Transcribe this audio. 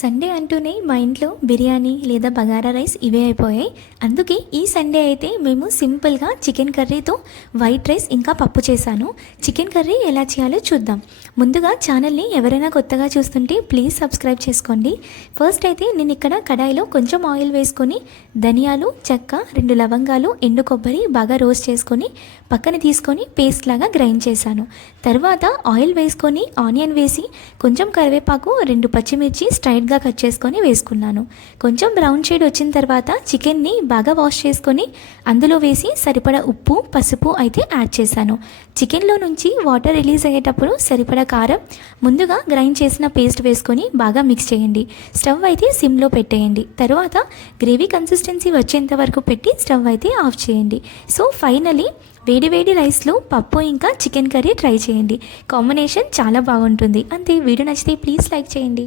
Sunday అంటూనే మా ఇంట్లో బిర్యానీ లేదా బగారా రైస్ ఇవే అయిపోయాయి. అందుకే ఈ సండే అయితే మేము సింపుల్గా చికెన్ కర్రీతో వైట్ రైస్ ఇంకా పప్పు చేశాను. చికెన్ కర్రీ ఎలా చేయాలో చూద్దాం. ముందుగా ఛానల్ని ఎవరైనా కొత్తగా చూస్తుంటే ప్లీజ్ సబ్స్క్రైబ్ చేసుకోండి. ఫస్ట్ అయితే నేను ఇక్కడ కడాయిలో కొంచెం ఆయిల్ వేసుకొని ధనియాలు, చెక్క, 2 లవంగాలు, ఎండు కొబ్బరి బాగా రోస్ట్ చేసుకొని పక్కన తీసుకొని పేస్ట్ లాగా గ్రైండ్ చేశాను. తర్వాత ఆయిల్ వేసుకొని ఆనియన్ వేసి కొంచెం కరివేపాకు, 2 పచ్చిమిర్చి స్ట్రైట్గా కట్ చేసుకొని వేసుకున్నాను. కొంచెం బ్రౌన్ షేడ్ వచ్చిన తర్వాత చికెన్ని బాగా వాష్ చేసుకొని అందులో వేసి సరిపడా ఉప్పు, పసుపు అయితే యాడ్ చేశాను. చికెన్లో నుంచి వాటర్ రిలీజ్ అయ్యేటప్పుడు సరిపడా కారం, ముందుగా గ్రైండ్ చేసిన పేస్ట్ వేసుకొని బాగా మిక్స్ చేయండి. స్టవ్ అయితే సిమ్లో పెట్టేయండి. తర్వాత గ్రేవీ కన్సిస్టెన్సీ వచ్చేంత వరకు పెట్టి స్టవ్ అయితే ఆఫ్ చేయండి. సో ఫైనలీ వేడి వేడి రైస్లో పప్పు ఇంకా చికెన్ కర్రీ ట్రై చేయండి. కాంబినేషన్ చాలా బాగుంటుంది. అంతే. వీడియో నచ్చితే ప్లీజ్ లైక్ చేయండి.